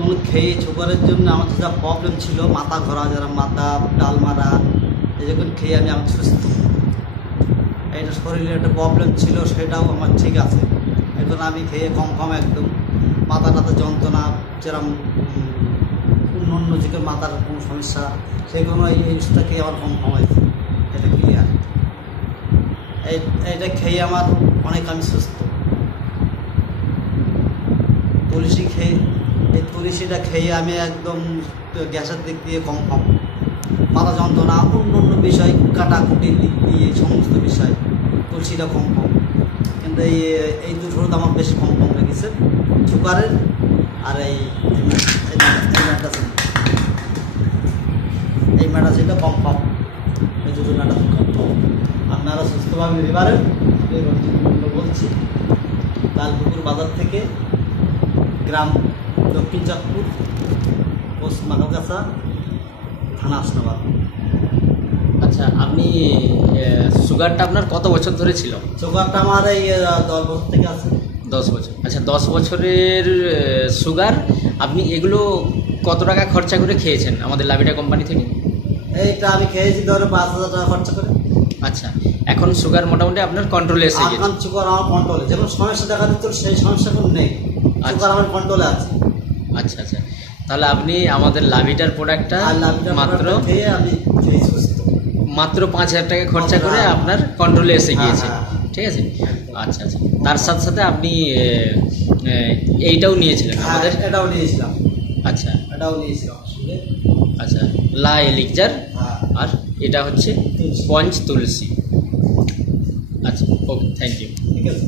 এবং খেয়ে সুগারের জন্য আমার যা প্রবলেম ছিল, মাথা ঘোরা, যারা মাথা ডাল মারা, এই যখন খেয়ে আমি সুস্থ। এটা শরীরে একটা প্রবলেম ছিল, সেটাও আমার ঠিক আছে। এখন আমি খেয়ে কম একদম মাথা টাথা যন্ত্রণা, যেরকম অন্য যে মাথার কোনো সমস্যা, সেগুলো এই ওষুধটা খেয়ে আমার কম হয়েছে। এটা ক্লিয়ার। এটা খেয়ে আমার অনেক আমি সুস্থ। তুলসী খেয়ে, এই তুলসীটা খেয়ে আমি একদম গ্যাসের দিক দিয়ে কম মাথা যন্ত্রণা, অন্য বিষয় কাটাকুটির দিক দিয়ে সমস্ত বিষয় তুলসীটা কম কিন্তু এই দুটো ওষুধ আমার বেশি কম লেগেছে, সুগারের আর এই মেডাসিনটা কম এই দুটো মেডাসিন কম। আপনারা সুস্থভাবে নিতে পারেন। বলছি লালপুকুর বাজার থেকে, গ্রাম দক্ষিণ চাঁদপুর, পোস্ট মাকালগাছা, থানা হাসনাবাদ। আচ্ছা, আপনি সুগারটা আপনার কত বছর ধরে ছিল? সুগারটা আমার এই 10 বছর থেকে আছে। 10 বছর। আচ্ছা, 10 বছরের সুগার। আপনি এগুলো কত টাকা খরচা করে খেয়েছেন আমাদের লাভিটা কোম্পানি থেকে? এইটা আমি খেয়েছি ধরো 5,000 টাকা খরচা করে। আচ্ছা, এখন সুগার মোটামুটি আপনার কন্ট্রোলে এসে গেছে? এখন সুগার আমার কন্ট্রোলে, যেমন সমস্যা দেখা দিত সেই সমস্যা কোনো নেই, সুগার আমার কন্ট্রোলে আছে। আচ্ছা আচ্ছা, তাহলে আপনি আমাদের লাভিটার প্রোডাক্টটা মাত্র খেয়ে আমি সুস্থ। মাত্র 5,000 টাকা খরচা করে আপনার কন্ট্রোলে এসে গিয়েছে। ঠিক আছে। আচ্ছা আচ্ছা, তার সাথে সাথে আপনি এইটাও নিয়েছিলেন আমাদের? এটাও নিয়েছিলাম। আচ্ছা, এটাও নিয়েছিলাম। আচ্ছা, লা এলিক্সার, আর এটা হচ্ছে পঞ্চ তুলসী। আচ্ছা, ওকে, থ্যাংক ইউ। ঠিক আছে।